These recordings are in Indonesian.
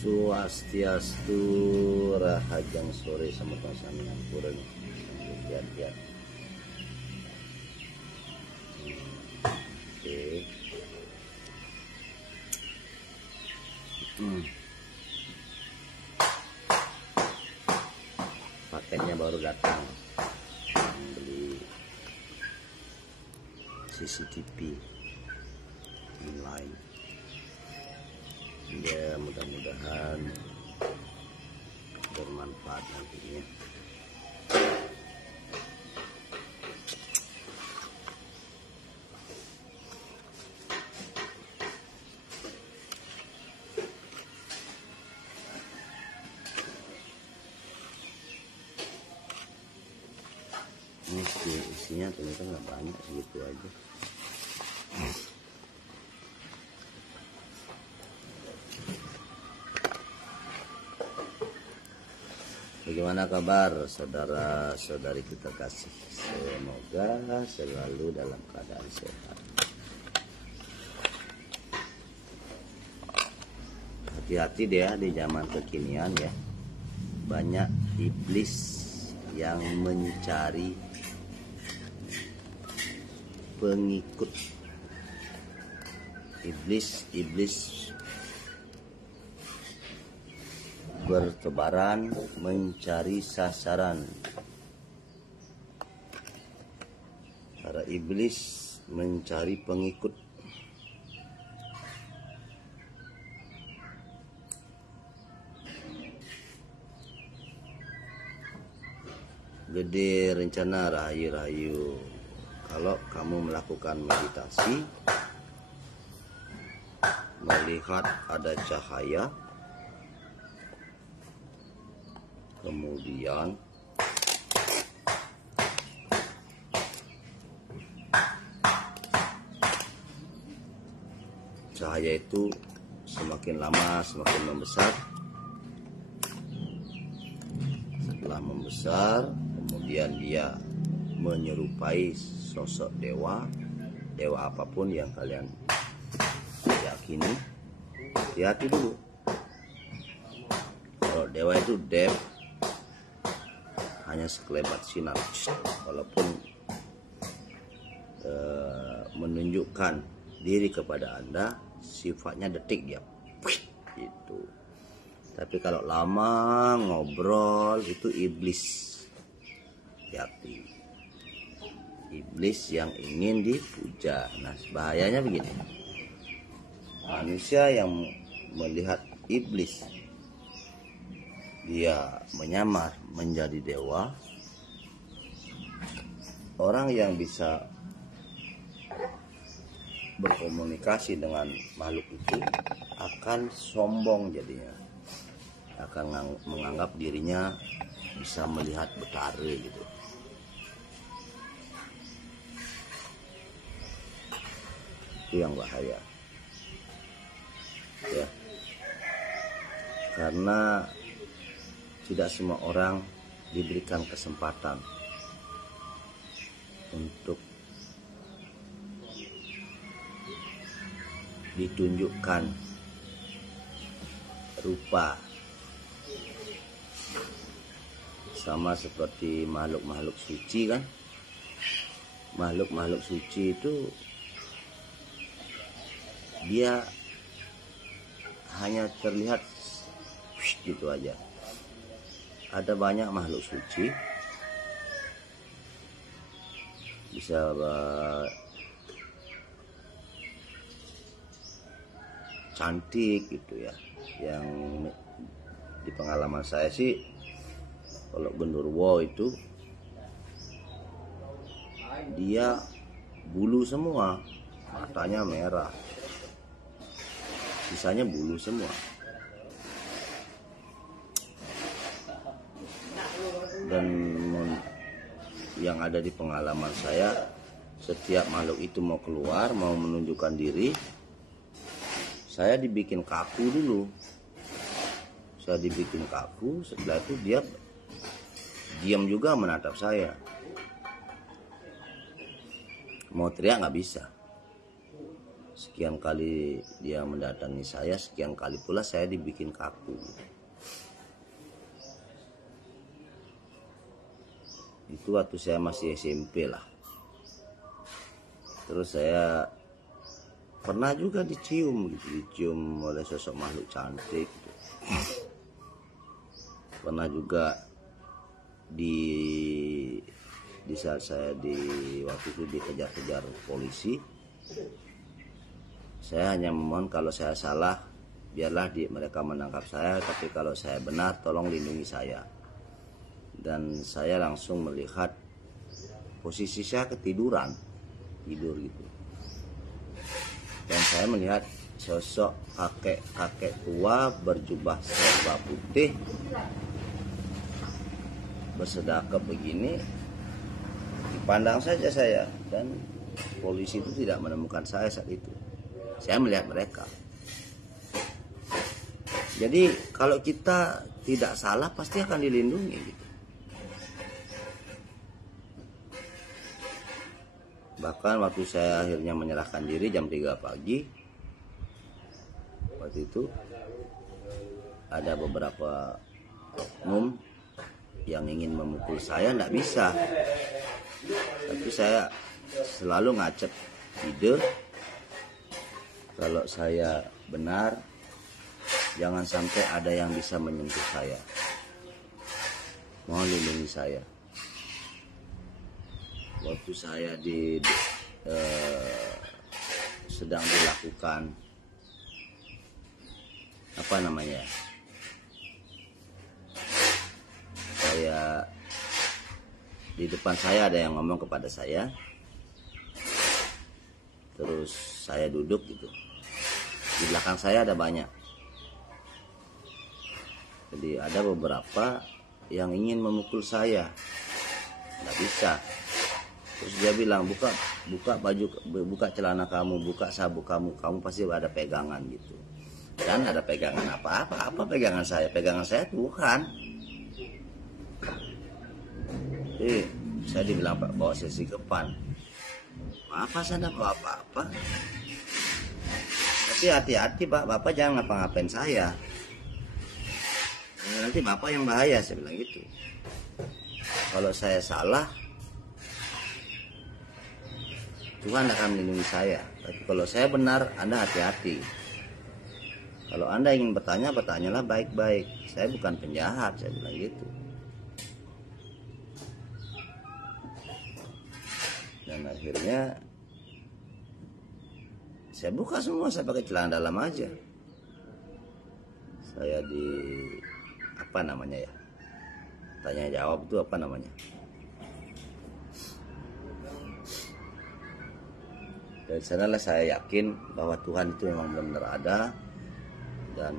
Swastiastu, rahajang sore samudang sami ampurun lihat-lihat. Oke. Paketnya baru datang, beli CCTV online. Ya, mudah-mudahan bermanfaat nantinya. Ini isinya ternyata nggak banyak, segitu aja. Bagaimana kabar saudara-saudari kita kasih? Semoga selalu dalam keadaan sehat. Hati-hati deh di zaman kekinian ya. Banyak iblis yang mencari pengikut. Iblis bertebaran mencari sasaran. Para iblis mencari pengikut. Jadi rencana rahayu-rahayu, kalau kamu melakukan meditasi, melihat ada cahaya, kemudian cahaya itu semakin lama semakin membesar. Setelah membesar, kemudian dia menyerupai sosok dewa apapun yang kalian yakini. Hati-hati dulu. Kalau dewa itu hanya sekelebat sinar, walaupun menunjukkan diri kepada Anda, sifatnya detik dia gitu. Tapi kalau lama ngobrol itu iblis. Hati, iblis yang ingin dipuja. Nah, bahayanya begini, manusia yang melihat iblis, dia menyamar menjadi dewa. Orang yang bisa berkomunikasi dengan makhluk itu akan sombong jadinya, akan menganggap dirinya bisa melihat betara gitu. Itu yang bahaya ya, karena tidak semua orang diberikan kesempatan untuk ditunjukkan rupa. Sama seperti makhluk-makhluk suci kan. Makhluk-makhluk suci itu dia hanya terlihat gitu aja. Ada banyak makhluk suci bisa cantik gitu ya. Yang di pengalaman saya sih, kalau genderuwo itu dia bulu semua, matanya merah, sisanya bulu semua. Dan yang ada di pengalaman saya, setiap makhluk itu mau keluar, mau menunjukkan diri, saya dibikin kaku dulu. Saya dibikin kaku, setelah itu dia diam juga menatap saya. Mau teriak nggak bisa. sekian kali dia mendatangi saya, sekian kali pula saya dibikin kaku. Itu waktu saya masih SMP lah. Terus saya pernah juga dicium gitu, dicium oleh sosok makhluk cantik gitu. Pernah juga di saat saya waktu itu dikejar-kejar polisi, saya hanya memohon kalau saya salah biarlah mereka menangkap saya, tapi kalau saya benar tolong lindungi saya. Dan saya langsung melihat posisi saya tidur gitu, dan saya melihat sosok kakek tua berjubah serba putih bersedekap begini. Dipandang saja saya, dan polisi itu tidak menemukan saya saat itu. Saya melihat mereka. Jadi kalau kita tidak salah pasti akan dilindungi gitu. Bahkan waktu saya akhirnya menyerahkan diri jam 3 pagi, waktu itu ada beberapa oknum yang ingin memukul saya, tidak bisa. Tapi saya selalu ngacep ide, kalau saya benar jangan sampai ada yang bisa menyentuh saya, mohon lindungi saya. Waktu saya sedang dilakukan saya di depan saya ada yang ngomong kepada saya, terus saya duduk gitu, di belakang saya ada banyak, jadi ada beberapa yang ingin memukul saya, nggak bisa. Terus dia bilang, buka baju, buka celana kamu, buka sabuk kamu pasti ada pegangan gitu. Dan ada pegangan apa pegangan saya? Pegangan saya Tuhan. Jadi saya dibilang Pak bawa sesi kepan. Apa saya enggak bawa apa-apa. Tapi hati-hati Pak, Bapak jangan ngapa-ngapain saya. Nanti Bapak yang bahaya, saya bilang gitu. Kalau saya salah, Tuhan akan melindungi saya. Tapi kalau saya benar, Anda hati-hati. Kalau Anda ingin bertanya, bertanyalah baik-baik. Saya bukan penjahat, saya bilang gitu. Dan akhirnya saya buka semua, saya pakai celana dalam aja. Saya tanya jawab itu Dari sanalah saya yakin bahwa Tuhan itu memang benar-benar ada, dan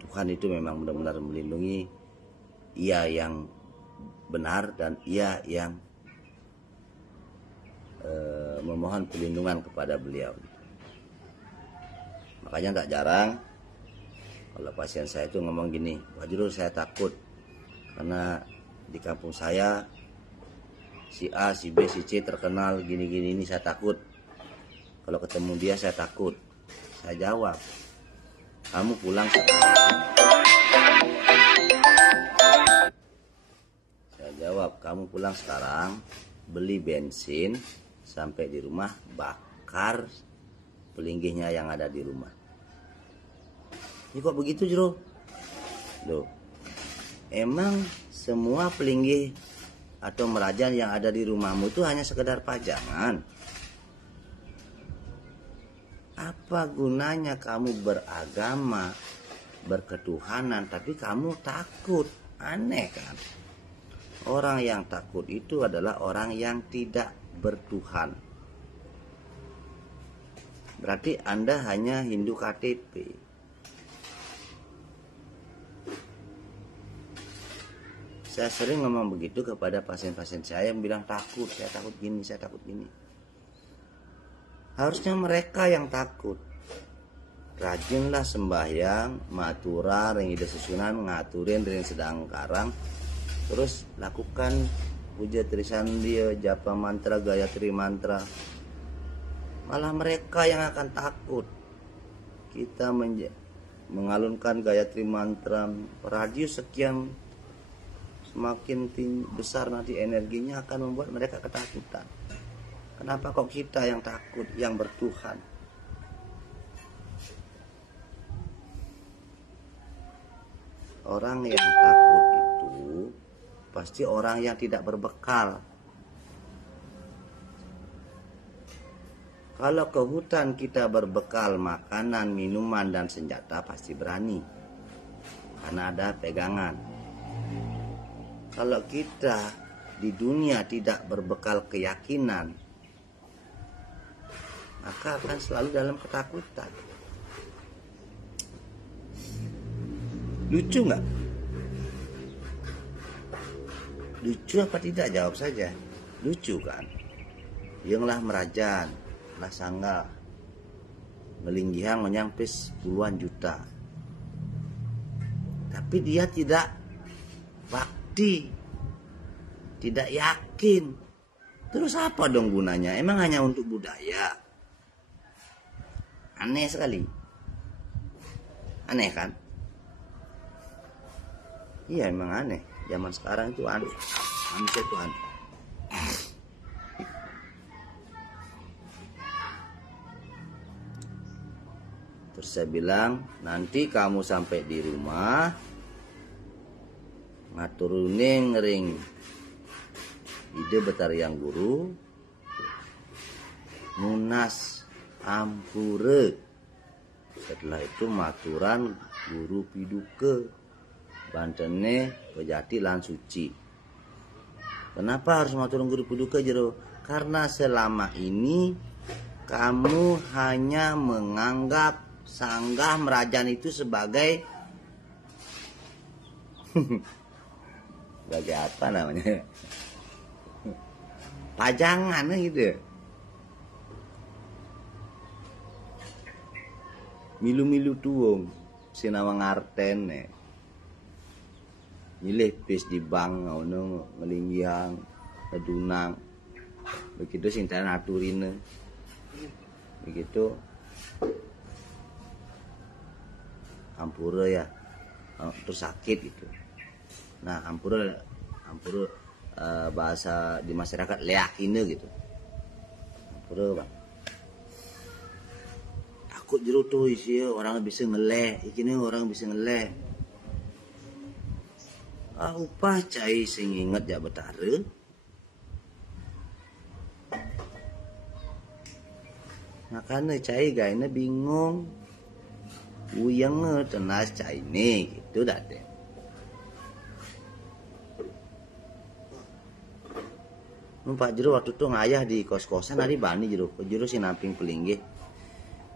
Tuhan itu memang benar-benar melindungi ia yang benar dan ia yang memohon perlindungan kepada beliau. Makanya tak jarang kalau pasien saya itu ngomong gini, Pak Juru saya takut karena di kampung saya si A, si B, si C terkenal gini-gini, ini saya takut. Kalau ketemu dia saya takut. Saya jawab, kamu pulang sekarang. Saya jawab, kamu pulang sekarang, beli bensin, sampai di rumah bakar pelinggihnya yang ada di rumah. Ini kok begitu Jero? Loh, emang semua pelinggih atau merajan yang ada di rumahmu itu hanya sekedar pajangan? Apa gunanya kamu beragama, berketuhanan, tapi kamu takut? Aneh kan? Orang yang takut itu adalah orang yang tidak bertuhan. Berarti Anda hanya Hindu KTP. Saya sering ngomong begitu kepada pasien-pasien saya yang bilang takut, saya takut gini, saya takut gini. Harusnya mereka yang takut. Rajinlah sembahyang, matura, ringida susunan, ngaturin ring sedang karang. Terus lakukan puja trisandia, japa mantra, gayatri mantra. Malah mereka yang akan takut. Kita mengalunkan Gayatri Mantra radius sekian, semakin besar nanti energinya akan membuat mereka ketakutan. Kenapa kok kita yang takut, yang bertuhan? Orang yang takut itu pasti orang yang tidak berbekal. Kalau ke hutan kita berbekal makanan, minuman, dan senjata pasti berani. Karena ada pegangan. Kalau kita di dunia tidak berbekal keyakinan, maka akan selalu dalam ketakutan. Lucu nggak? Lucu apa tidak? Jawab saja. Lucu kan? Yang lah merajan, lah sangga, melinggihan menyampis puluhan juta. Tapi dia tidak bakti, tidak yakin. Terus apa dong gunanya? Emang hanya untuk budaya? Aneh sekali. Aneh kan? Iya emang aneh. Zaman sekarang itu aneh. Manusia itu aneh. Terus saya bilang, nanti kamu sampai di rumah, ngaturuning ring ide betariang guru, munas ampure. Setelah itu maturan guru piduke, bantene pejati lan suci. Kenapa harus maturan guru piduke jero? Karena selama ini kamu hanya menganggap sanggah merajan itu sebagai sebagai apa namanya, pajangan gitu. Milu-milu tuung sinawa ngarten milih pis di bank ngono ngelinggiang ngedunang begitu sinten aturine begitu ampura ya terus sakit gitu. Nah ampura bahasa di masyarakat leakine gitu. Ampura bang, takut jero tuh isi orang bisa ngeleh, ikine orang bisa ngeleh. Upah cai sing inget ya betare. Makanya cai gaine bingung. Uyang tenas cai ini gitu dah deh. Numpak jero waktu itu ngayah di kos-kosan hari bani jero si namping pelinggih.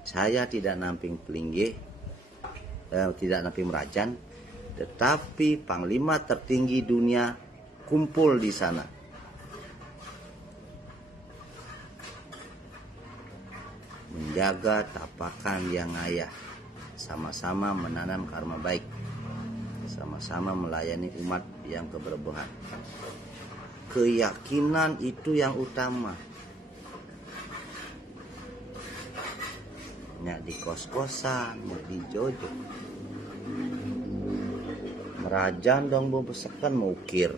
Saya tidak namping pelinggih, tidak namping merajan, tetapi panglima tertinggi dunia kumpul di sana. Menjaga tapakan yang ayah, sama-sama menanam karma baik, sama-sama melayani umat yang keberbohan. Keyakinan itu yang utama. Nyak di kos-kosan, nyak di jojo. Merajan dong belum pesekan mau ukir.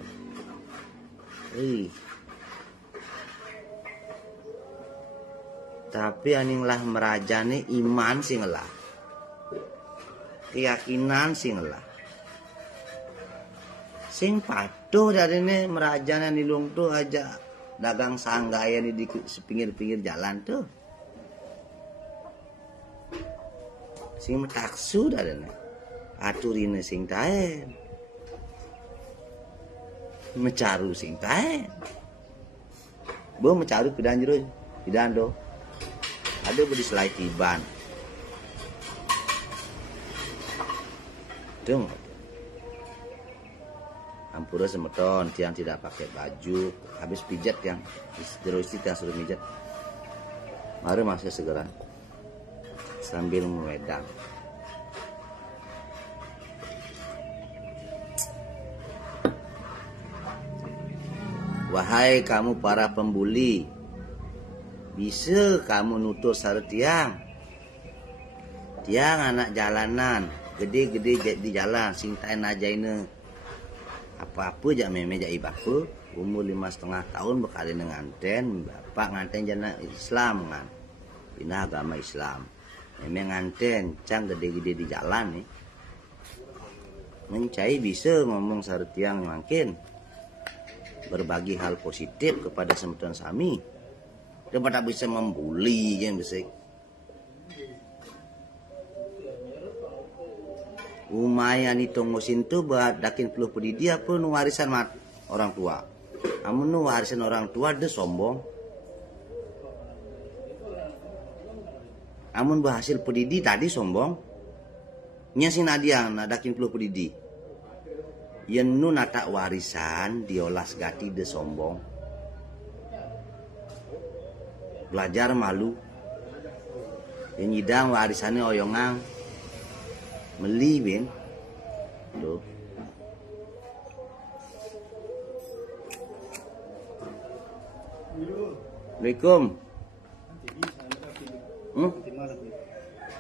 Tapi aninglah merajane iman sing lah. Keyakinan sing lah. Sing patuh dari ini merajana nilung tuh aja dagang sanggaya di sepinggir-pinggir jalan tuh. Sing metaksu dari ini. Aturine sing taen. Mecaru sing taen. Bo mecaru pidan jero, pidan do. Ada beri selai tiban. Tung. Ampura semeton tiang tidak pakai baju, habis pijat yang jeroisi yang suruh pijat. Mari masih segera sambil mewedang. Wahai kamu para pembuli, bisa kamu nutur sare tiang anak jalanan gede-gede di jalan singtain aja ini apa-apa jak meme jak ibapa umur 5,5 tahun bekali nganten bapak nganten jana Islam kan ini agama Islam meme nganten cang gede-gede di jalan nih mencai bisa ngomong sare tiang makin berbagi hal positif kepada semeton sami daripada bisa membuli yang bisa lumayan itu ngosin tuh buat dakin peluh pedidi apa nu warisan mat orang tua amun nu warisan orang tua de sombong amun berhasil pedidi tadi sombong nya si nadiang dakin peluh pedidi yen nu nata warisan diolas gati de sombong belajar malu yang nyidang warisannya oyongang meli ben tuh Assalamualaikum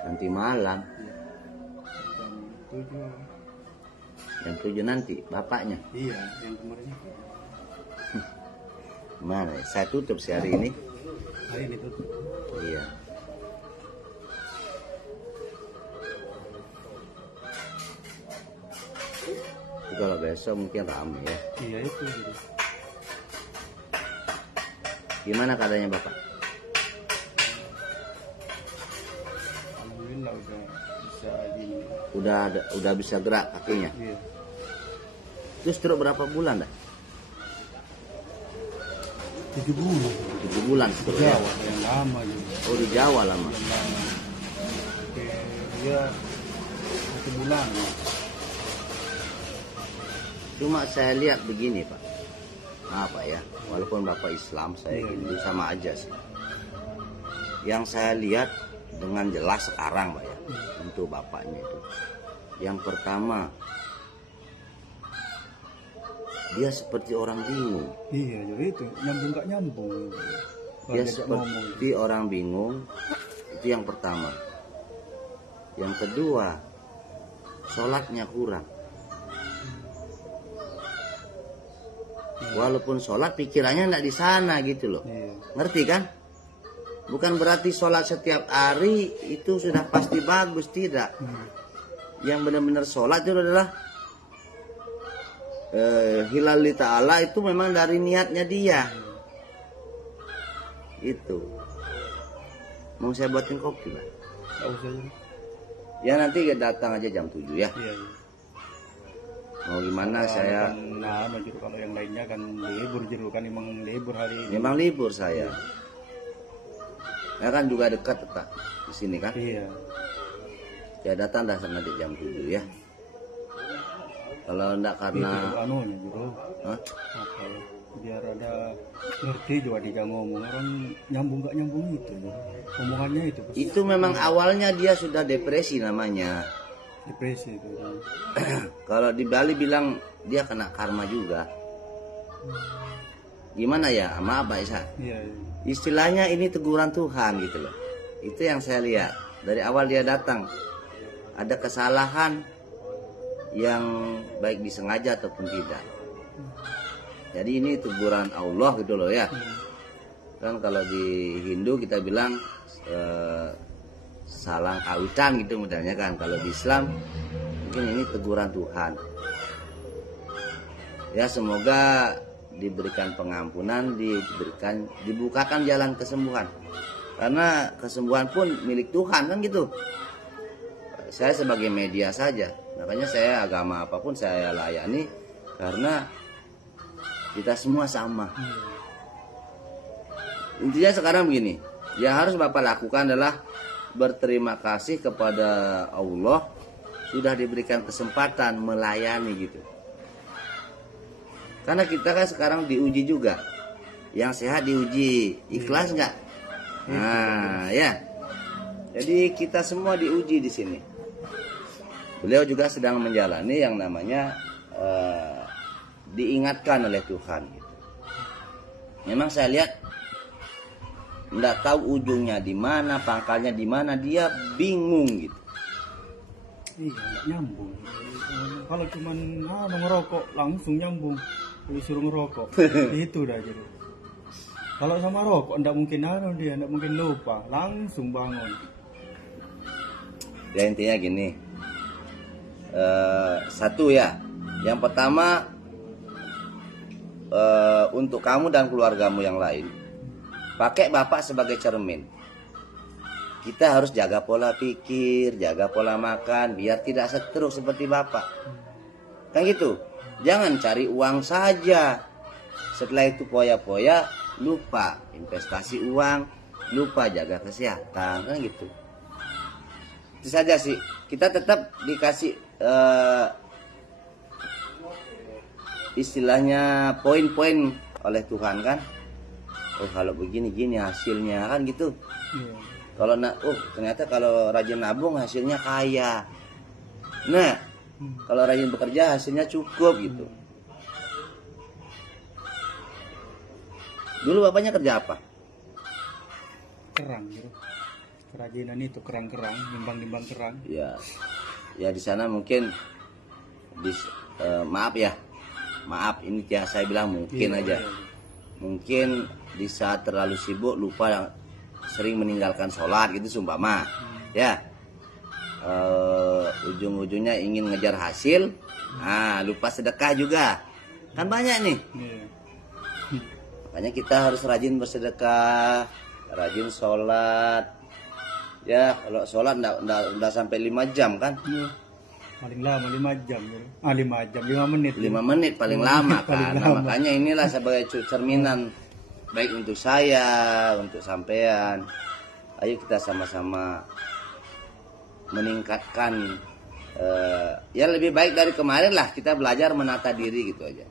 nanti malam jam 7 nanti bapaknya iya yang kemarin mana saya tutup sehari ini hari ini tutup iya kalau besok mungkin ramai ya. Iya itu gitu. Gimana keadaannya bapak? Alhamdulillah udah bisa gini. Udah bisa gerak kakinya. Iya. Itu stroke berapa bulan dah? 7 bulan. 7 bulan stroke ya. Jawa yang lama juga. Oh di Jawa lama. Yang lama. Oke, dia 1 bulan. Cuma saya lihat begini Pak, apa ya, walaupun Bapak Islam saya Hindu sama aja sih. Yang saya lihat dengan jelas sekarang Pak ya, untuk bapaknya itu. Yang pertama, dia seperti orang bingung. Iya, jadi itu nyambung gak nyambung. Dia seperti orang bingung, itu yang pertama. Yang kedua, sholatnya kurang. Walaupun sholat pikirannya tidak di sana gitu loh. Iya. Ngerti kan? Bukan berarti sholat setiap hari itu sudah pasti bagus, tidak. Yang benar-benar sholat itu adalah hilal li ta'ala itu memang dari niatnya dia. Itu. Mau saya buatin kopi Pak? Gak usah ya. Ya nanti datang aja jam 7 ya. Iya, iya. Mau gimana saya? Nah, kalau yang lainnya kan libur jeru kan emang libur hari ini. Memang libur saya. Ya kan juga dekat Pak di sini kan? Iya. Ya datang dah nanti jam 7 ya. Kalau enggak karena anunya bro. Hah? Apa ya? Biar ada ngerti juga dia ngomong orang nyambung gak nyambung itu bro. Omongannya itu. Itu memang awalnya dia sudah depresi namanya. Depresi itu. Kalau di Bali bilang dia kena karma juga. Gimana ya, maaf Pak Isa? Iya, iya. Istilahnya ini teguran Tuhan gitu loh. Itu yang saya lihat dari awal dia datang. Ada kesalahan yang baik disengaja ataupun tidak. Jadi ini teguran Allah gitu loh ya. Kan kalau di Hindu kita bilang salang kawitan gitu modelnya kan. Kalau di Islam mungkin ini teguran Tuhan. Ya semoga diberikan pengampunan, dibukakan jalan kesembuhan. Karena kesembuhan pun milik Tuhan kan gitu. Saya sebagai media saja. Makanya saya agama apapun saya layani karena kita semua sama. Intinya sekarang begini, yang harus Bapak lakukan adalah berterima kasih kepada Allah sudah diberikan kesempatan melayani gitu. Karena kita kan sekarang diuji juga. Yang sehat diuji, ikhlas nggak? Nah, ya. Jadi kita semua diuji di sini. Beliau juga sedang menjalani yang namanya diingatkan oleh Tuhan. Memang saya lihat nggak tahu ujungnya di mana, pangkalnya di mana, dia bingung gitu. Iya, nggak nyambung. Kalau cuman ngerokok langsung nyambung. Disuruh ngerokok, itu dah jadi. Kalau sama rokok, ndak mungkin dia, ndak mungkin lupa, langsung bangun. Ya intinya gini, satu ya, yang pertama untuk kamu dan keluargamu yang lain, pakai bapak sebagai cermin. Kita harus jaga pola pikir, jaga pola makan, biar tidak setruk seperti bapak. Kan gitu. Jangan cari uang saja. Setelah itu poya-poya, lupa investasi uang, lupa jaga kesehatan, kan gitu. Itu saja sih. Kita tetap dikasih istilahnya poin-poin oleh Tuhan kan. Oh kalau begini gini hasilnya kan gitu. Iya. Kalau ternyata kalau rajin nabung hasilnya kaya. Nah, kalau rajin bekerja hasilnya cukup gitu. Dulu bapaknya kerja apa? Kerang gitu. Kerajinan itu kerang-kerang, nimbang-nimbang kerang. Ya, ya di sana mungkin maaf ini ya saya bilang mungkin Iya, aja. iya. Mungkin di saat terlalu sibuk lupa sering meninggalkan sholat gitu sumpama. Ya. Ujung-ujungnya ingin ngejar hasil, lupa sedekah juga, kan banyak nih. Iya. Makanya kita harus rajin bersedekah, rajin sholat. Ya kalau sholat nggak sampai 5 jam kan? Iya. Paling lama 5 jam gitu. 5 jam, 5 menit. 5 menit paling lama Paling kan. Nah, lama. makanya inilah sebagai cerminan baik untuk saya, untuk sampean. Ayo kita sama-sama meningkatkan ya lebih baik dari kemarin lah, kita belajar menata diri gitu aja.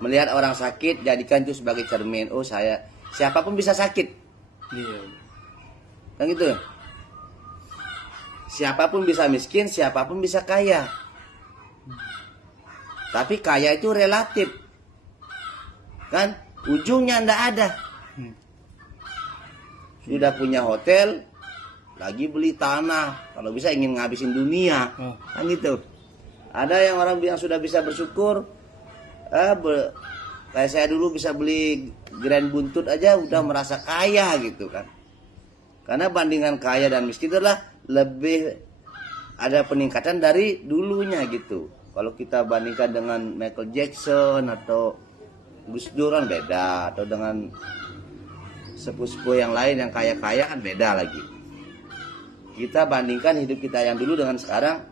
Melihat orang sakit jadikan itu sebagai cermin. Oh saya, siapapun bisa sakit. Iya. Kan gitu. Siapapun bisa miskin, siapapun bisa kaya. Tapi kaya itu relatif. Kan ujungnya ndak ada. Sudah punya hotel, lagi beli tanah, kalau bisa ingin ngabisin dunia, kan gitu. Ada yang orang bilang sudah bisa bersyukur, kayak saya dulu bisa beli grand buntut aja udah merasa kaya gitu kan. Karena bandingan kaya dan miskin adalah lebih ada peningkatan dari dulunya gitu. Kalau kita bandingkan dengan Michael Jackson atau Gus Dur kan beda, atau dengan sepuh-sepuh yang lain yang kaya-kaya kan beda lagi. Kita bandingkan hidup kita yang dulu dengan sekarang.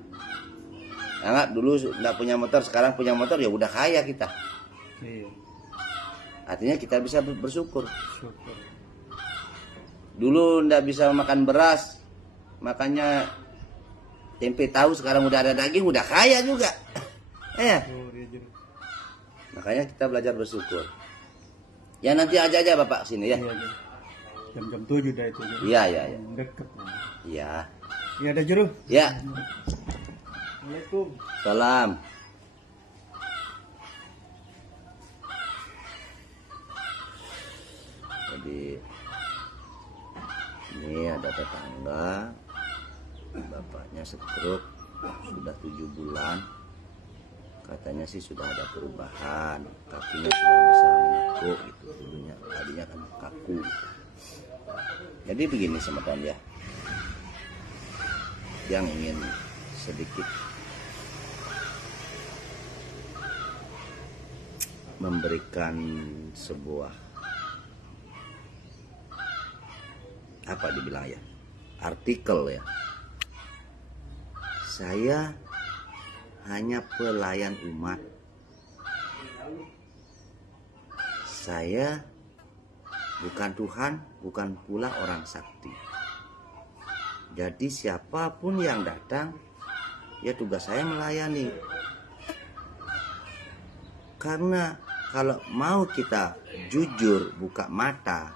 Anggap dulu nggak punya motor, sekarang punya motor, ya udah kaya kita. Iya. Artinya kita bisa bersyukur. Syukur. Dulu nggak bisa makan beras, makanya tempe tahu, sekarang udah ada daging, udah kaya juga. Makanya kita belajar bersyukur. Ya nanti aja Bapak sini ya. Iya, iya. Jam-jam 7 dah itu. Iya. Deket. Iya. Iya ada Juru. Ya. Assalamualaikum. Salam. Jadi ini ada tetangga, bapaknya stroke sudah 7 bulan. Katanya sih sudah ada perubahan, kakinya sudah bisa menekuk gitu, dulunya tadinya kan kaku. Jadi begini sama teman ya, yang ingin sedikit memberikan sebuah apa dibilang ya, artikel ya. Saya hanya pelayan umat. Saya bukan Tuhan, bukan pula orang sakti. Jadi siapapun yang datang, ya tugas saya melayani. Karena kalau mau kita jujur, buka mata,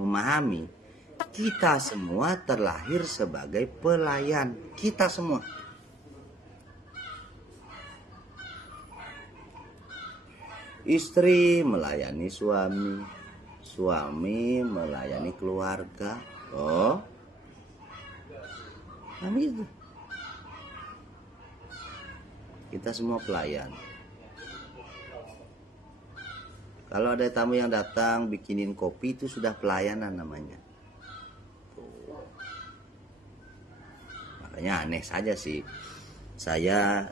memahami, kita semua terlahir sebagai pelayan. Kita semua. Istri melayani suami, suami melayani keluarga. Oh, kami itu. Kita semua pelayan. Kalau ada tamu yang datang bikinin kopi, itu sudah pelayanan namanya. Tuh. Makanya aneh saja sih. Saya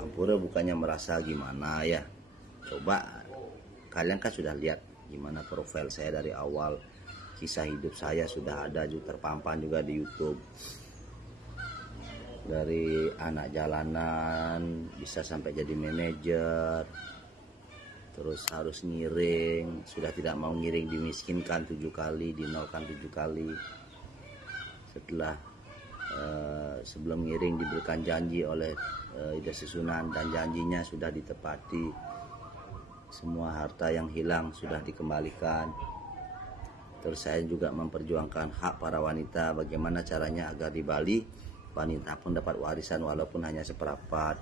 Ampura bukannya merasa gimana ya. Coba kalian kan sudah lihat gimana profil saya dari awal. Kisah hidup saya sudah ada juga terpampang juga di YouTube. Dari anak jalanan bisa sampai jadi manajer, terus harus ngiring, sudah tidak mau ngiring dimiskinkan 7 kali, dinolkan 7 kali. Setelah sebelum ngiring diberikan janji oleh Ida Susunan dan janjinya sudah ditepati. Semua harta yang hilang sudah dikembalikan. Terus saya juga memperjuangkan hak para wanita, bagaimana caranya agar di Bali wanita pun dapat warisan walaupun hanya seperempat.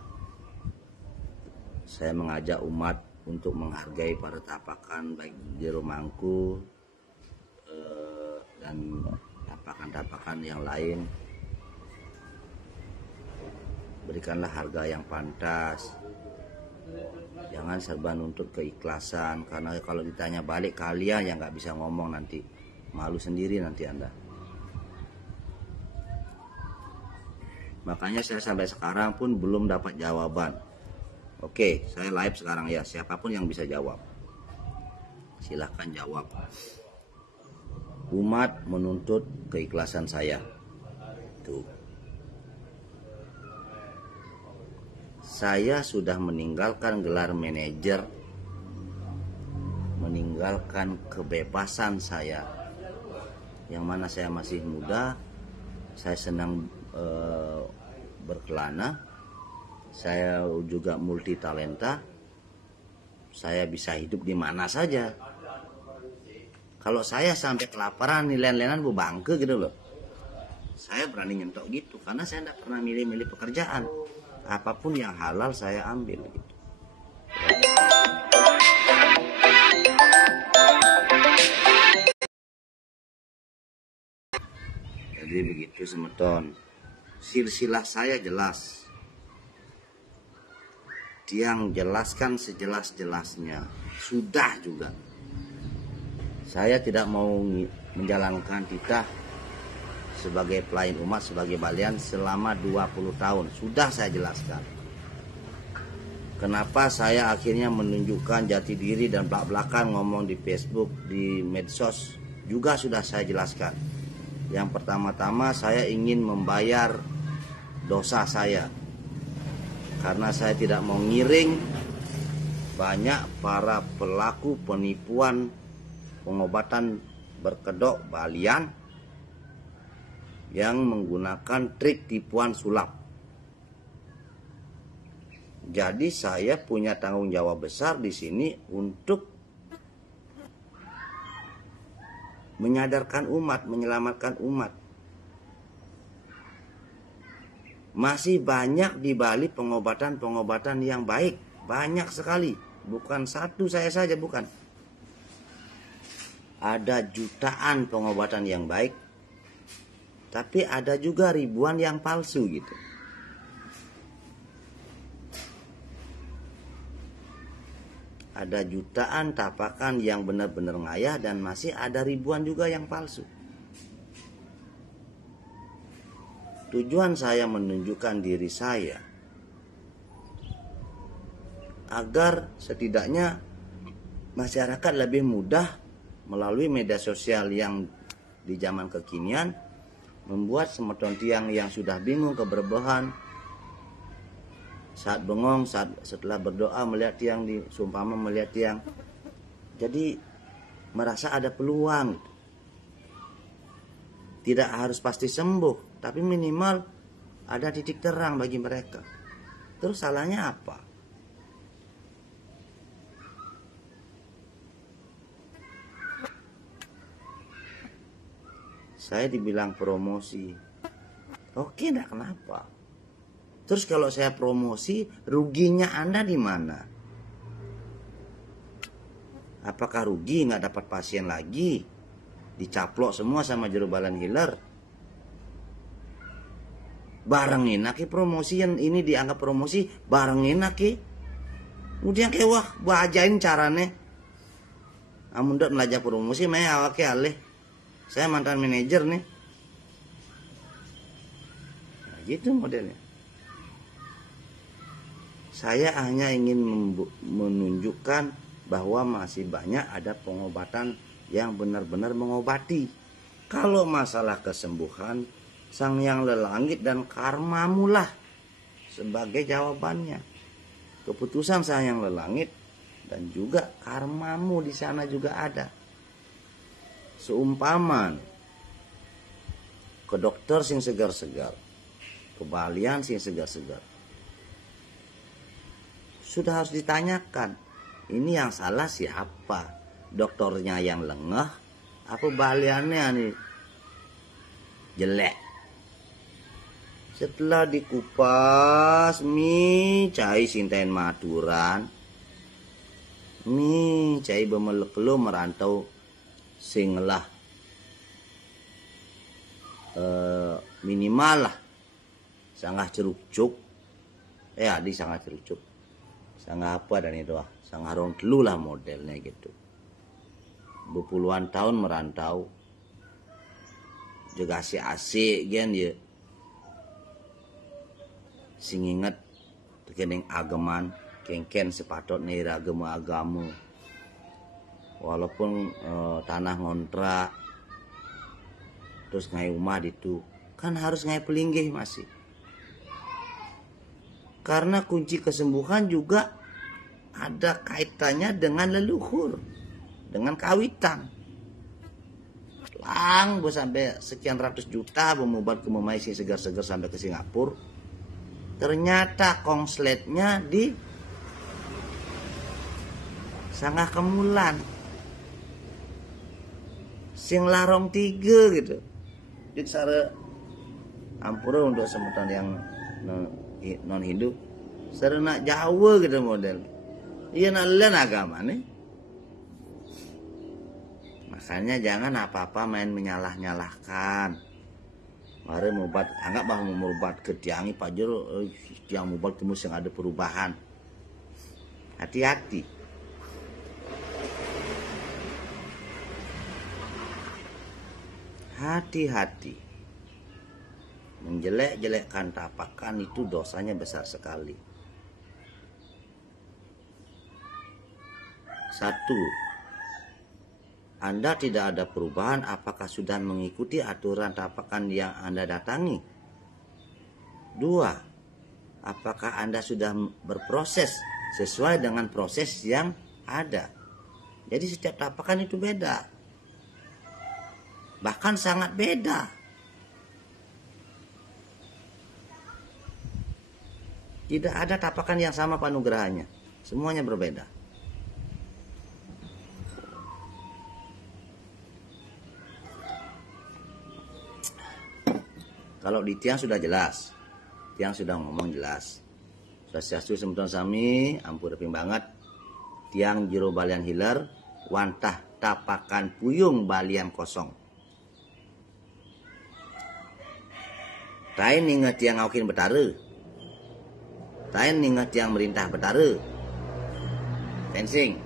Saya mengajak umat untuk menghargai para tapakan baik di Romangku dan tapakan-tapakan yang lain. Berikanlah harga yang pantas. Jangan serba nuntut keikhlasan, karena kalau ditanya balik kalian yang nggak bisa ngomong nanti malu sendiri nanti Anda. Makanya saya sampai sekarang pun belum dapat jawaban. Oke, saya live sekarang ya. Siapapun yang bisa jawab, silahkan jawab. Umat menuntut keikhlasan saya. Tuh. Saya sudah meninggalkan gelar manajer, meninggalkan kebebasan saya, yang mana saya masih muda, saya senang berkelana, saya juga multi talenta, saya bisa hidup di mana saja. Kalau saya sampai kelaparan len-lenan bu bangke gitu loh, saya berani nyentok gitu karena saya tidak pernah milih-milih pekerjaan. Apapun yang halal saya ambil gitu. Jadi begitu semeton. Silsilah saya jelas. Tiang jelaskan sejelas-jelasnya. Sudah juga. Saya tidak mau menjalankan titah sebagai pelayan umat, sebagai balian selama 20 tahun. Sudah saya jelaskan. Kenapa saya akhirnya menunjukkan jati diri dan belak-belakan ngomong di Facebook, di medsos, juga sudah saya jelaskan. Yang pertama-tama saya ingin membayar dosa saya. Karena saya tidak mau ngiring banyak para pelaku penipuan pengobatan berkedok balian yang menggunakan trik tipuan sulap. Jadi saya punya tanggung jawab besar di sini untuk menyadarkan umat, menyelamatkan umat. Masih banyak di Bali pengobatan-pengobatan yang baik, banyak sekali. Bukan satu saya saja, bukan. Ada jutaan pengobatan yang baik, tapi ada juga ribuan yang palsu gitu. Ada jutaan tapakan yang benar-benar ngayah dan masih ada ribuan juga yang palsu. Tujuan saya menunjukkan diri saya agar setidaknya masyarakat lebih mudah melalui media sosial yang di zaman kekinian membuat semeton tiang yang sudah bingung keberbohan saat bengong, setelah berdoa melihat tiang, sumpama melihat tiang, jadi merasa ada peluang. Tidak harus pasti sembuh, tapi minimal ada titik terang bagi mereka. Terus salahnya apa? Saya dibilang promosi. Oke, enggak kenapa. Terus kalau saya promosi, ruginya Anda di mana? Apakah rugi nggak dapat pasien lagi? Dicaplok semua sama jero balan healer. Bareng enak promosi yang ini dianggap promosi, bareng enak kemudian wah bajain carane. Amun dok belajar promosi mah awake alih. Saya mantan manajer nih. Nah, gitu modelnya. Saya hanya ingin menunjukkan bahwa masih banyak ada pengobatan yang benar-benar mengobati. Kalau masalah kesembuhan, Sang Yang Lelangit dan karmamu lah sebagai jawabannya. Keputusan Sang Yang Lelangit dan juga karmamu di sana juga ada. Seumpaman ke dokter sing segar-segar, ke balian sing segar-segar, sudah harus ditanyakan, ini yang salah siapa? Dokternya yang lengah, apa baliannya nih jelek? Setelah dikupas, cai sintain maturan, cai bemelek lo merantau singlah minimal lah sangat cerucuk, di sangat cerucuk, sangat apa dan itu sangat rong telu lah modelnya gitu. Berpuluhan tahun merantau, juga asik gen ya. Sing inget terkening ageman kengken sepatut nira agama walaupun tanah ngontrak terus ngai rumah itu kan harus ngai pelinggih masih, karena kunci kesembuhan juga ada kaitannya dengan leluhur, dengan kawitan lang sampai sekian ratus juta memubat ke memai sing segar-segar sampai ke Singapura. Ternyata kongsletnya di Sangah Kemulan sing larong 3 gitu. Jadi sare ampura untuk semutan yang non Hindu, sare nak Jawa gitu model. Iya nak lain agama nih. Makanya jangan apa-apa main menyalah-nyalahkan. Mari mubat, anggap bahwa mubat ke tiangi pajer yang mubat kemus yang ada perubahan. Hati-hati. Hati-hati. Menjelek-jelekkan tapakan itu dosanya besar sekali. 1. Anda tidak ada perubahan, apakah sudah mengikuti aturan tapakan yang Anda datangi? 2. Apakah Anda sudah berproses sesuai dengan proses yang ada? Jadi setiap tapakan itu beda. Bahkan sangat beda. Tidak ada tapakan yang sama panugrahannya. Semuanya berbeda. Kalau di tiang sudah jelas, tiang sudah ngomong jelas. Swastiastu semutan sami, ampun reping banget. Tiang jero balian hiler, wantah tapakan puyung balian kosong. Tain ingat tiang ngaukin betare. Tain ingat tiang merintah betare. Fencing.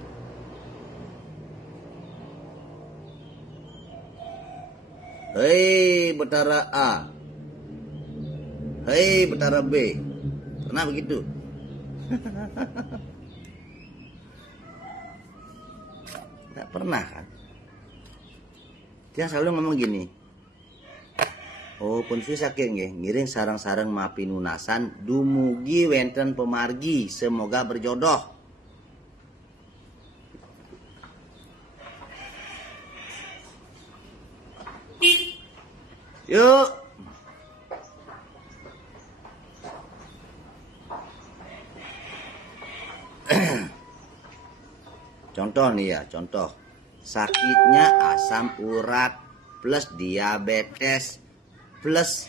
Hei betara A. Hei betara B. Pernah begitu? Tidak pernah kan? Dia selalu ngomong gini. Oh pun sakit nggih, ngiring sarang-sarang mapi nunasan dumugi wenten pemargi, semoga berjodoh. Yuk. Contoh nih ya, contoh. Sakitnya asam urat plus diabetes plus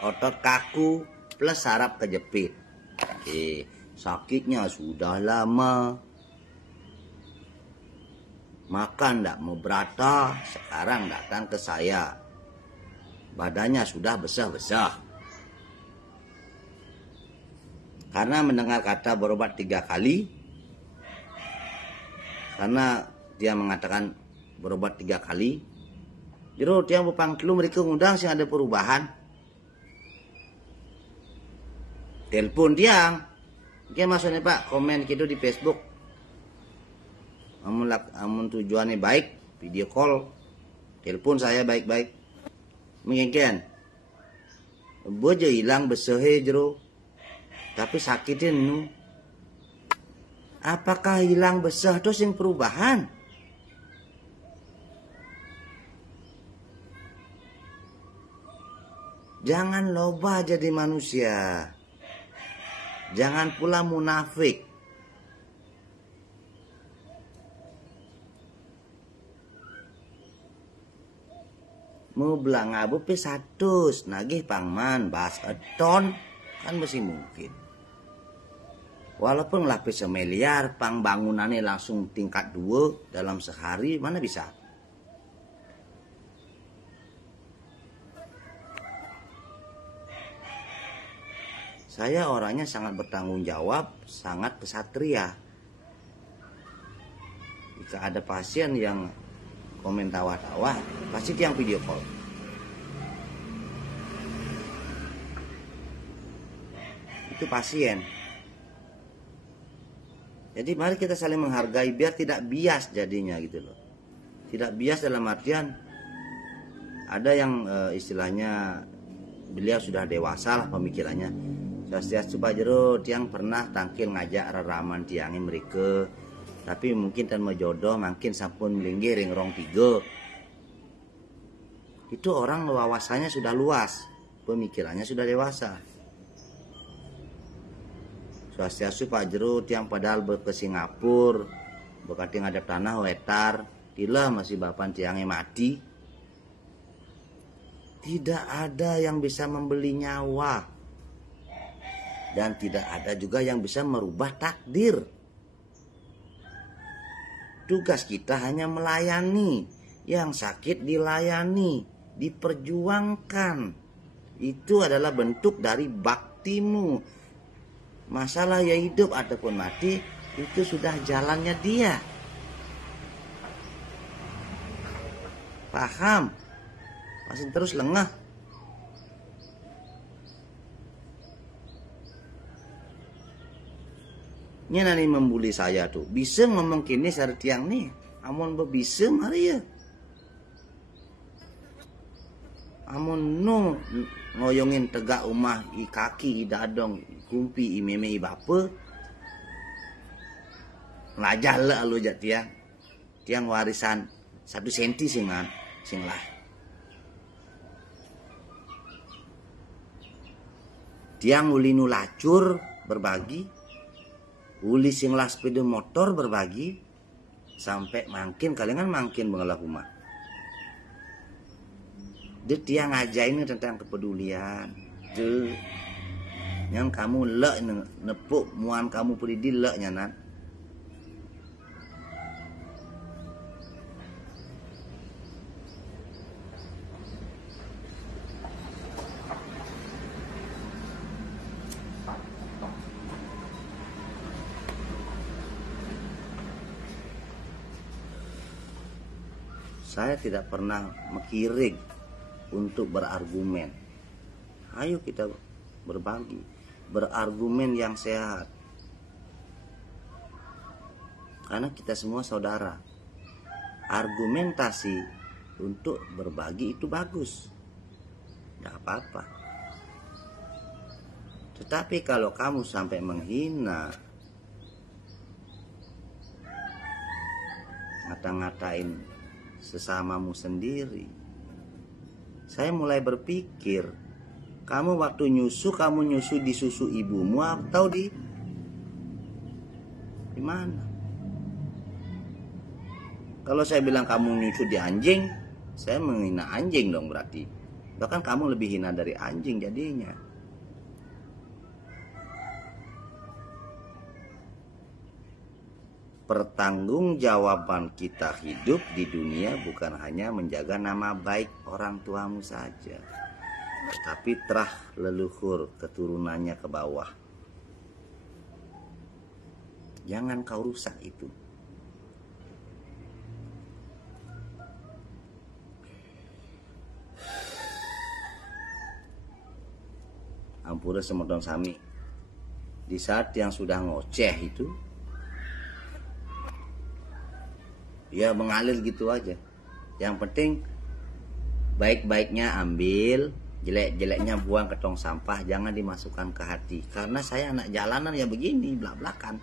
otot kaku plus saraf kejepit. Oke, sakitnya sudah lama. Makan ndak mau berata, sekarang datang ke saya. Badannya sudah besar-besar. Karena mendengar kata berobat 3 kali, karena dia mengatakan berobat 3 kali, jero tiang bepang telu mereka ngundang sing ada perubahan. Telepon tiang, dia maksudnya Pak, komen gitu di Facebook. Amun tujuannya baik, video call, telepon saya baik-baik. Mungkin bojo hilang besehe jero, tapi sakitin nu. Apakah hilang beseh itu sing perubahan? Jangan loba jadi manusia. Jangan pula munafik. Mau belang abu pe 100 nagih pangman bahas eton kan masih mungkin. Walaupun lapis semiliar, pang bangunannya langsung tingkat 2 dalam sehari, mana bisa? Saya orangnya sangat bertanggung jawab, sangat kesatria. Jika ada pasien yang komen tawa-tawa, pasti tiang video call. Itu pasien. Jadi mari kita saling menghargai biar tidak bias jadinya gitu loh. Tidak bias dalam artian ada yang istilahnya beliau sudah dewasa lah pemikirannya. Swastiastu pajero tiang pernah tangkil ngajak raraman tiangnya mereka. Tapi mungkin tan jodoh makin sampun melinggir ring rong 3. Itu orang wawasannya sudah luas, pemikirannya sudah dewasa. Swastiastu pajero tiang padahal ke Singapura, berkati ngadep tanah wetar, tila masih bapan tiangnya mati. Tidak ada yang bisa membeli nyawa. Dan tidak ada juga yang bisa merubah takdir. Tugas kita hanya melayani, yang sakit dilayani, diperjuangkan. Itu adalah bentuk dari baktimu. Masalah ya hidup ataupun mati, itu sudah jalannya dia. Paham? Masih terus lengah. Nya nani membuli saya tuh. Bisa ngomong kini sari tiang nih. Amun bisa mari ya. Amun no ngoyongin tegak umah i kaki i dadong kumpi i meme i bapa. Ngajah le alu jat tiang. Tiang warisan 1 senti sing lah. Tiang ulinu lacur berbagi. Uli sing lah sepeda motor berbagi sampai makin kalian makin mengelah rumah. Dia tiang ngajain tentang kepedulian. Tuh, yang kamu lek nepuk muan kamu pedi lek nyanan. Saya tidak pernah mengiring untuk berargumen. Ayo kita berbagi, berargumen yang sehat. Karena kita semua saudara. Argumentasi untuk berbagi itu bagus. Tidak apa-apa. Tetapi kalau kamu sampai menghina, ngata-ngatain sesamamu sendiri, saya mulai berpikir, kamu waktu nyusu, kamu nyusu di susu ibumu atau di mana? Kalau saya bilang kamu nyusu di anjing, saya menghina anjing dong berarti. Bahkan kamu lebih hina dari anjing jadinya. pertanggungjawaban kita hidup di dunia bukan hanya menjaga nama baik orang tuamu saja, tapi terah leluhur keturunannya ke bawah. Jangan kau rusak itu. Ampura semedon sami. Di saat yang sudah ngoceh itu, ya mengalir gitu aja. Yang penting baik-baiknya ambil, jelek-jeleknya buang ke tong sampah, jangan dimasukkan ke hati. Karena saya anak jalanan ya begini, belak-belakan.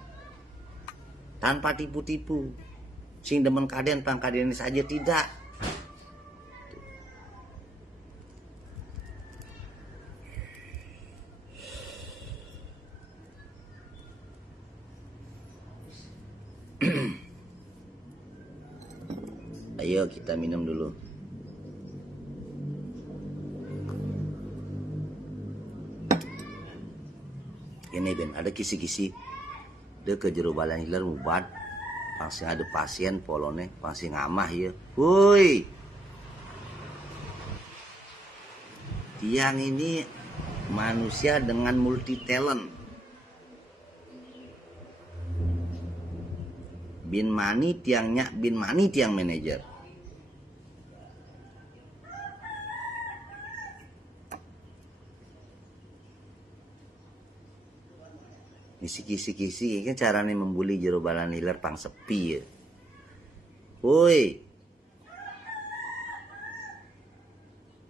Tanpa tipu-tipu. Sing demen kaden pangkaden saja tidak. Ayo kita minum dulu. Ini Ben, ada kisi-kisi. Dia ke jero balan hiler mubat. Pasti ada pasien polone, pasti ngamah ya. Hui. Tiang ini manusia dengan multi talent. Bin Mani tiangnya, Bin Mani tiang manajer. Kisi-kisi kan caranya membuli jero balan hiler pang sepi ya. Woi.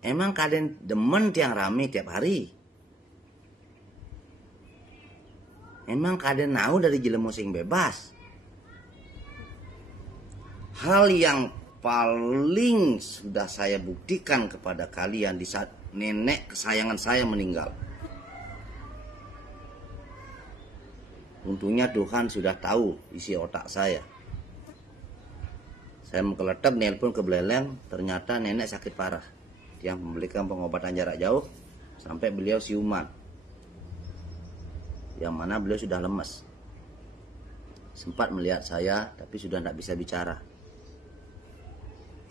Emang kalian demen tiang rame tiap hari? Emang kalian mau dari jelemu sing bebas? Hal yang paling sudah saya buktikan kepada kalian di saat nenek kesayangan saya meninggal. Untungnya Tuhan sudah tahu isi otak saya. Saya mengkeletek nelpon ke Beleleng, ternyata nenek sakit parah. Yang memberikan pengobatan jarak jauh sampai beliau siuman. Yang mana beliau sudah lemas. Sempat melihat saya tapi sudah tidak bisa bicara.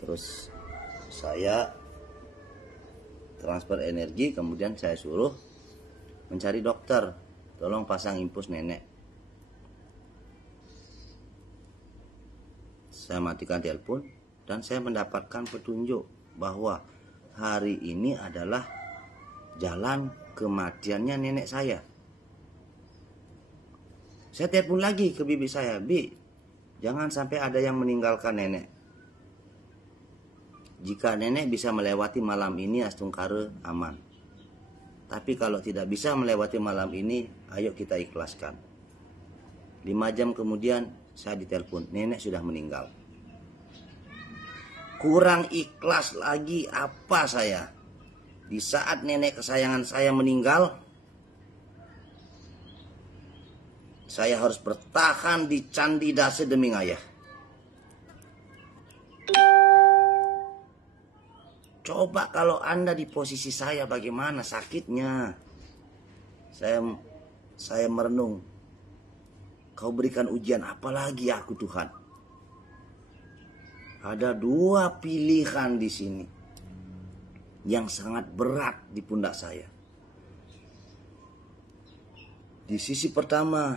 Terus saya transfer energi, kemudian saya suruh mencari dokter. Tolong pasang infus nenek. Saya matikan telepon dan saya mendapatkan petunjuk bahwa hari ini adalah jalan kematiannya nenek saya. Saya telepon lagi ke bibi saya, Bi, jangan sampai ada yang meninggalkan nenek. Jika nenek bisa melewati malam ini, astungkare aman. Tapi kalau tidak bisa melewati malam ini, ayo kita ikhlaskan. 5 jam kemudian saya ditelepon, nenek sudah meninggal. Kurang ikhlas lagi apa saya? Di saat nenek kesayangan saya meninggal, saya harus bertahan di Candi Dase demi ngayah. Coba kalau Anda di posisi saya, bagaimana sakitnya? Saya merenung. Kau berikan ujian apa lagi aku, Tuhan? Ada 2 pilihan di sini yang sangat berat di pundak saya. Di sisi pertama,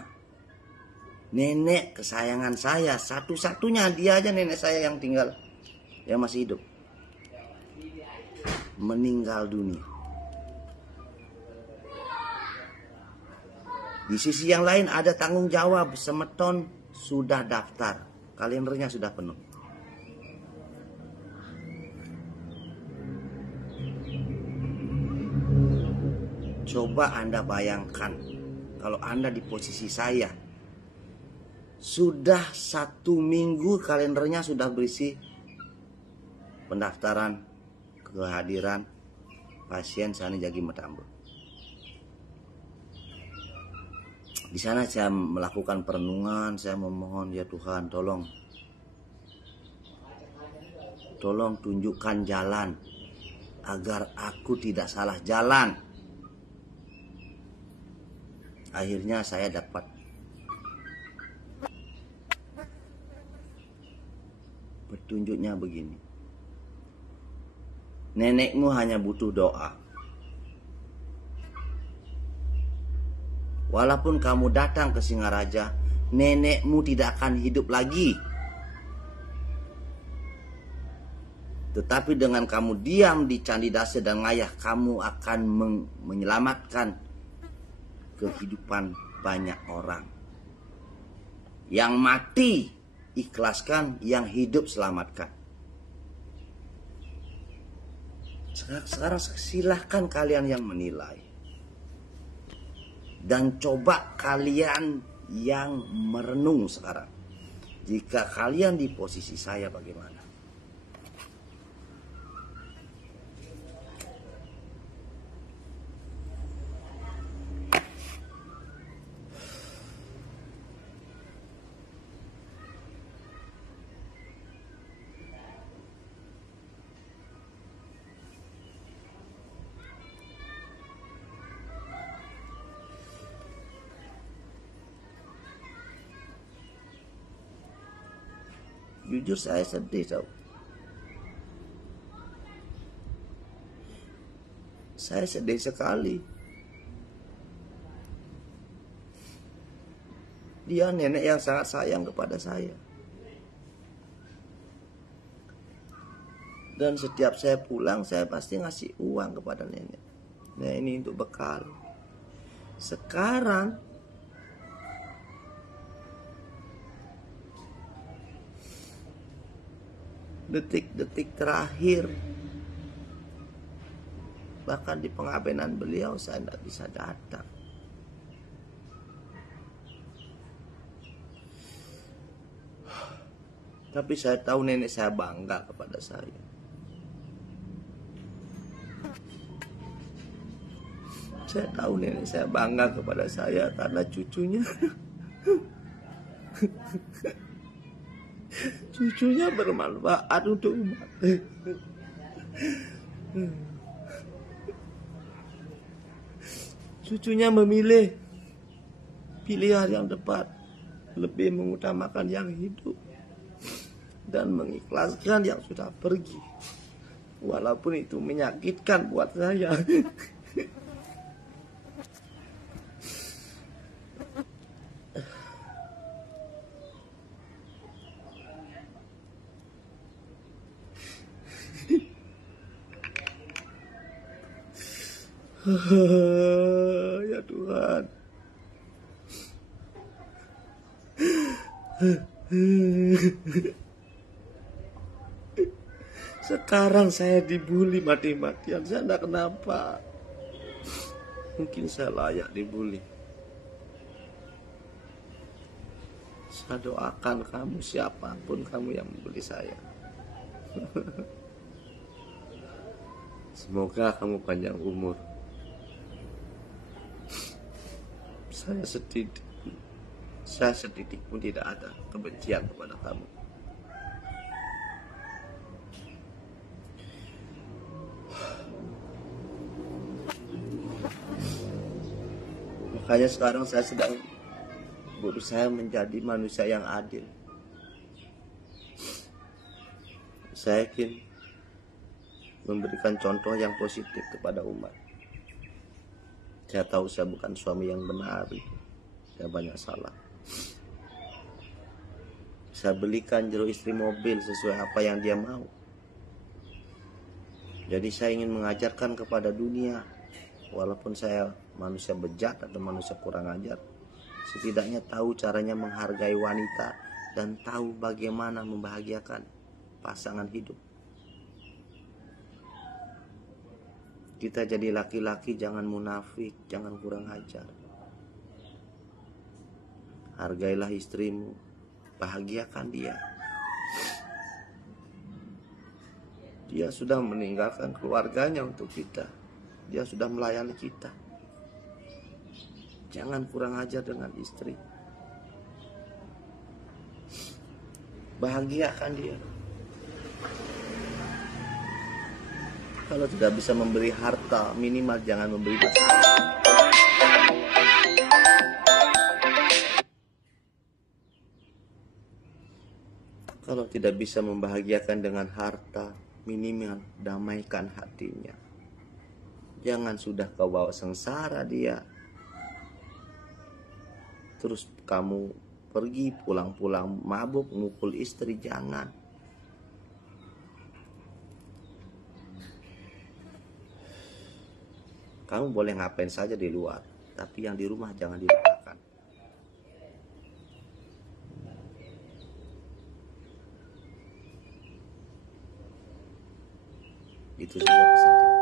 nenek kesayangan saya, satu-satunya dia aja nenek saya yang tinggal, yang masih hidup, meninggal dunia. Di sisi yang lain ada tanggung jawab, semeton sudah daftar, kalendernya sudah penuh. Coba Anda bayangkan kalau Anda di posisi saya, sudah 1 minggu kalendernya sudah berisi pendaftaran kehadiran pasien Sani Jagi Metambo. Di sana saya melakukan perenungan, saya memohon, ya Tuhan, tolong tunjukkan jalan agar aku tidak salah jalan. Akhirnya saya dapat tunjuknya begini. Nenekmu hanya butuh doa. Walaupun kamu datang ke Singaraja, nenekmu tidak akan hidup lagi. Tetapi dengan kamu diam di Candi Dase dan Ngayah, kamu akan menyelamatkan kehidupan banyak orang. Yang mati ikhlaskan, yang hidup selamatkan. Sekarang silahkan kalian yang menilai. Dan coba kalian yang merenung sekarang. Jika kalian di posisi saya bagaimana? Jujur saya sedih tau. Saya sedih sekali. Dia nenek yang sangat sayang kepada saya. Dan setiap saya pulang, saya pasti ngasih uang kepada nenek. Nah, ini untuk bekal. Sekarang detik-detik terakhir, bahkan di pengabenan beliau saya tidak bisa datang. Tapi saya tahu nenek saya bangga kepada saya. Saya tahu nenek saya bangga kepada saya karena cucunya cucunya bermanfaat untuk umat. Cucunya memilih pilihan yang tepat, lebih mengutamakan yang hidup dan mengikhlaskan yang sudah pergi, walaupun itu menyakitkan buat saya. Ya Tuhan. Sekarang saya dibully mati-matian. Saya tidak kenapa. Mungkin saya layak dibully. Saya doakan kamu, siapapun kamu yang membuli saya. Semoga kamu panjang umur. Saya setitik pun tidak ada kebencian kepada kamu. Makanya sekarang saya sedang berusaha menjadi manusia yang adil. Saya yakin memberikan contoh yang positif kepada umat. Saya tahu saya bukan suami yang benar, saya banyak salah. Saya belikan jero istri mobil sesuai apa yang dia mau. Jadi saya ingin mengajarkan kepada dunia, walaupun saya manusia bejat atau manusia kurang ajar, setidaknya tahu caranya menghargai wanita dan tahu bagaimana membahagiakan pasangan hidup. Kita jadi laki-laki jangan munafik, jangan kurang ajar. Hargailah istrimu, bahagiakan dia. Dia sudah meninggalkan keluarganya untuk kita. Dia sudah melayani kita. Jangan kurang ajar dengan istri. Bahagiakan dia. Kalau tidak bisa memberi harta, minimal jangan memberi pasangan. Kalau tidak bisa membahagiakan dengan harta, minimal damaikan hatinya. Jangan sudah kau bawa sengsara dia, terus kamu pergi pulang-pulang mabuk mukul istri. Jangan. Kamu boleh ngapain saja di luar, tapi yang di rumah jangan dilupakan. Itu saja pesan dia.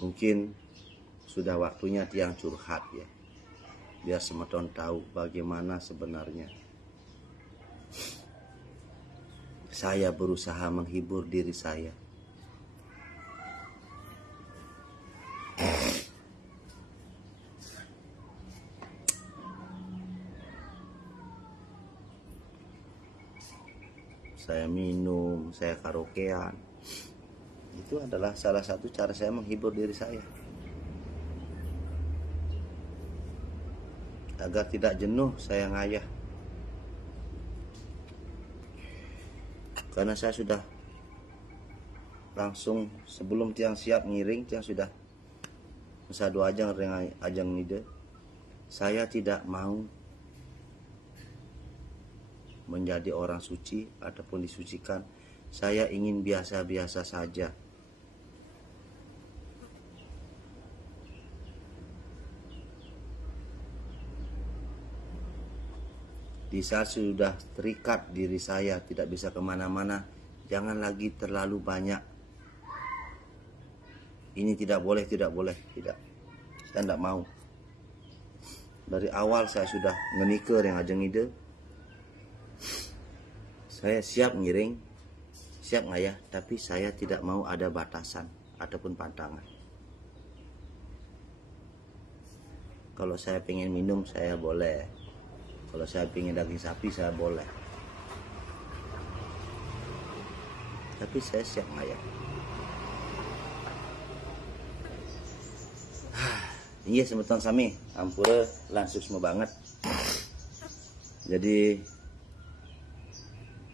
Mungkin sudah waktunya Tiang curhat ya, biar Semeton tahu bagaimana sebenarnya. Saya berusaha menghibur diri saya. Saya minum, saya karaokean. Itu adalah salah satu cara saya menghibur diri saya. Agar tidak jenuh saya ngayah. Karena saya sudah langsung sebelum Tiang siap ngiring, Tiang sudah mesado ajang nide. Saya tidak mau menjadi orang suci ataupun disucikan. Saya ingin biasa-biasa saja. Di saat sudah terikat diri saya tidak bisa kemana-mana, jangan lagi terlalu banyak. Ini tidak boleh, tidak. Saya tidak mau. Dari awal saya sudah ngeniker yang ajeng ide. Saya siap ngiring, siap ngayah, tapi saya tidak mau ada batasan ataupun pantangan. Kalau saya pengen minum, saya boleh. Kalau saya pengen daging sapi, saya boleh. Tapi saya siap ngayah. Iya semeton sami, ampura langsung semua banget. Jadi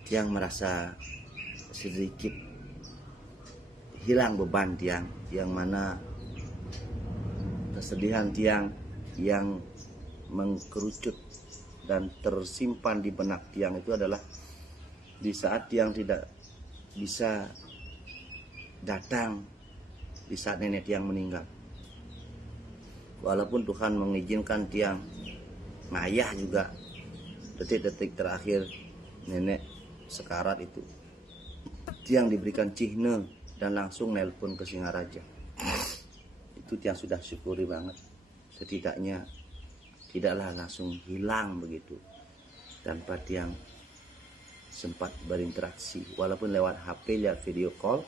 Tiang merasa sedikit hilang beban Tiang, yang mana kesedihan Tiang yang mengkerucut dan tersimpan di benak Tiang itu adalah di saat Tiang tidak bisa datang di saat nenek Tiang meninggal. Walaupun Tuhan mengizinkan Tiang ngayah juga detik-detik terakhir nenek sekarat itu, Tiang diberikan cihne dan langsung nelpon ke Singaraja. Itu Tiang sudah syukuri banget. Setidaknya tidaklah langsung hilang begitu tanpa Tiang sempat berinteraksi, walaupun lewat HP, lihat video call.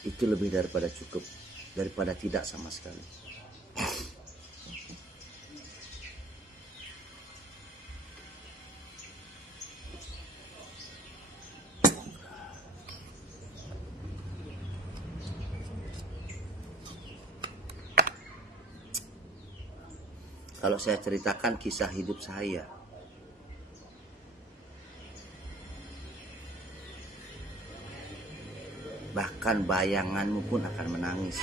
Itu lebih daripada cukup, daripada tidak sama sekali. Kalau saya ceritakan kisah hidup saya, bahkan bayanganmu pun akan menangis.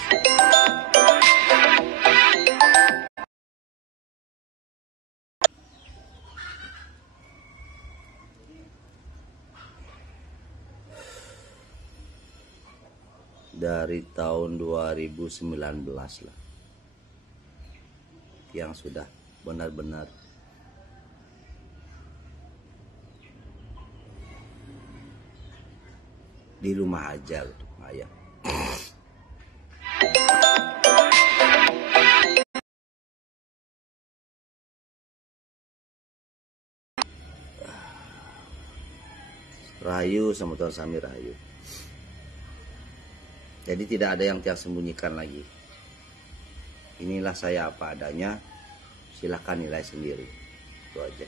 Dari tahun 2019 lah, yang sudah benar-benar di rumah aja untuk ayah. Rayu sama Tuan Sami rayu. Jadi tidak ada yang Tiang sembunyikan lagi. Inilah saya apa adanya. Silakan nilai sendiri. Itu aja.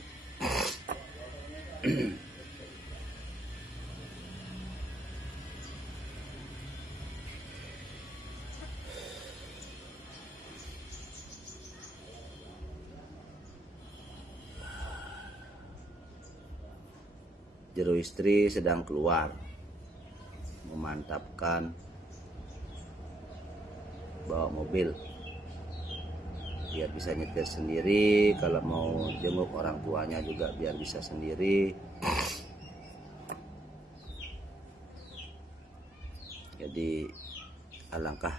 jero istri sedang keluar memantapkan bawa mobil biar bisa nyetir sendiri, kalau mau jenguk orang tuanya juga biar bisa sendiri. Jadi alangkah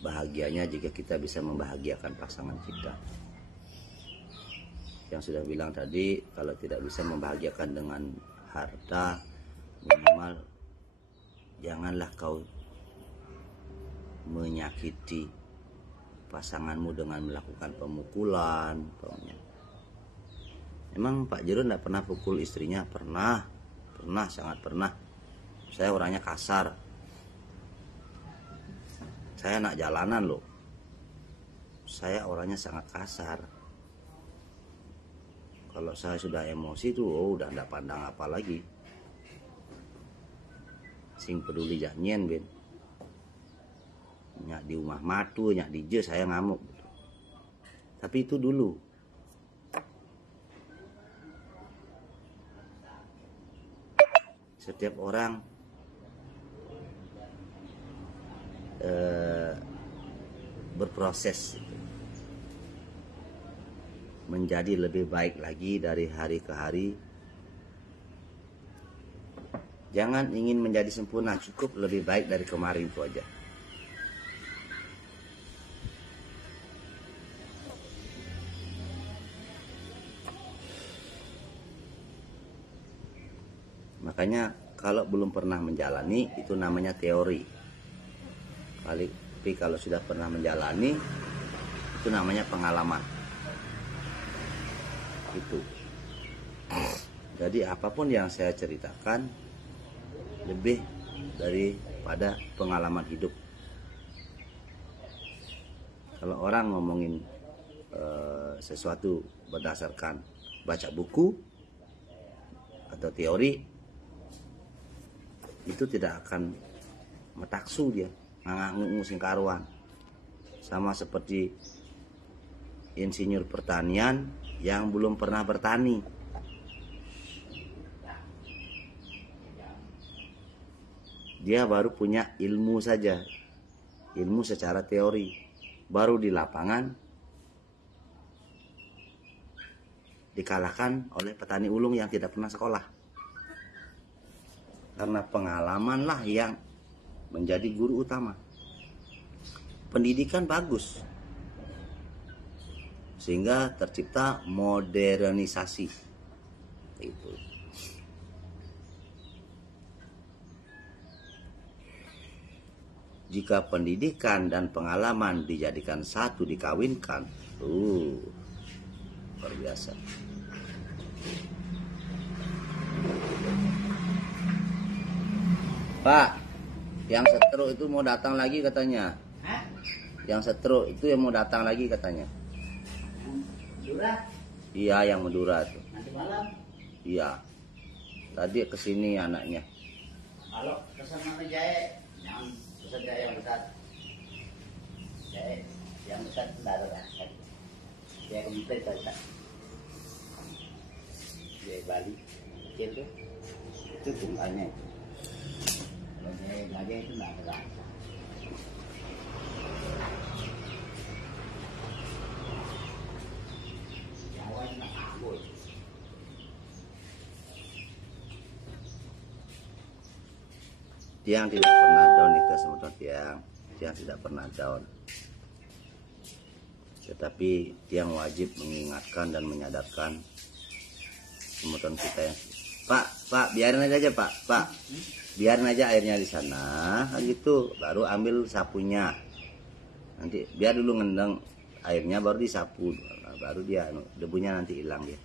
bahagianya jika kita bisa membahagiakan pasangan kita. Yang sudah bilang tadi, kalau tidak bisa membahagiakan dengan harta, minimal janganlah kau menyakiti pasanganmu dengan melakukan pemukulan. Emang Pak Jero tidak pernah pukul istrinya? Pernah, sangat pernah. Saya orangnya kasar. Saya anak jalanan loh. Saya orangnya sangat kasar. Kalau saya sudah emosi tuh, udah tidak pandang apa lagi. Sing peduli janjian ben. Nyak di rumah matu, nyak di je saya ngamuk. Tapi itu dulu. Setiap orang berproses menjadi lebih baik lagi dari hari ke hari. Jangan ingin menjadi sempurna, cukup lebih baik dari kemarin itu aja. Makanya kalau belum pernah menjalani itu namanya teori. Tapi kalau sudah pernah menjalani itu namanya pengalaman. Itu. Jadi apapun yang saya ceritakan lebih daripada pengalaman hidup. Kalau orang ngomongin sesuatu berdasarkan baca buku atau teori, itu tidak akan metaksu dia, nganguk sing karuan. Sama seperti insinyur pertanian yang belum pernah bertani. Dia baru punya ilmu saja, ilmu secara teori. Baru di lapangan dikalahkan oleh petani ulung yang tidak pernah sekolah. Karena pengalamanlah yang menjadi guru utama. Pendidikan bagus, sehingga tercipta modernisasi. Itu. Jika pendidikan dan pengalaman dijadikan satu, dikawinkan, luar biasa. Pak, yang setruk itu mau datang lagi katanya. Hah? Yang setruk itu yang mau datang lagi katanya. Madura? Iya, yang Madura tuh. Nanti malam? Iya. Tadi kesini anaknya. Kalau pesan mana jahe? Yang pesan jahe yang besar. Jahe yang besar tidak ada lah. Jahe komplit tak. Jahe Bali kecil tuh. Itu jumlahnya. Kalau jahe gajah itu tidak ada lah. Jawa itu tak kabur. Tiang tidak pernah down itu sama Tiang. Tiang tidak pernah down. Tetapi Tiang wajib mengingatkan dan menyadarkan teman-teman kita yang Pak, biarin aja Pak, biarin aja airnya di sana, gitu. Baru ambil sapunya. Nanti biar dulu ngendang airnya, baru disapu, baru dia debunya nanti hilang dia.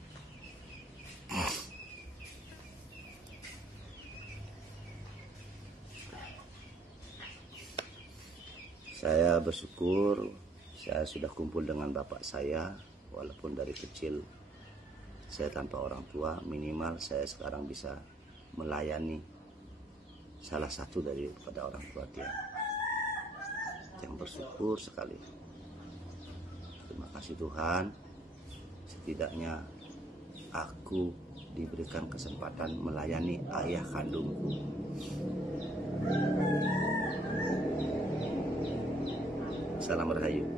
Saya bersyukur saya sudah kumpul dengan bapak saya, walaupun dari kecil saya tanpa orang tua, minimal saya sekarang bisa melayani salah satu daripada orang tua dia. Yang bersyukur sekali. Terima kasih Tuhan, setidaknya aku diberikan kesempatan melayani ayah kandungku. Salam Rahayu.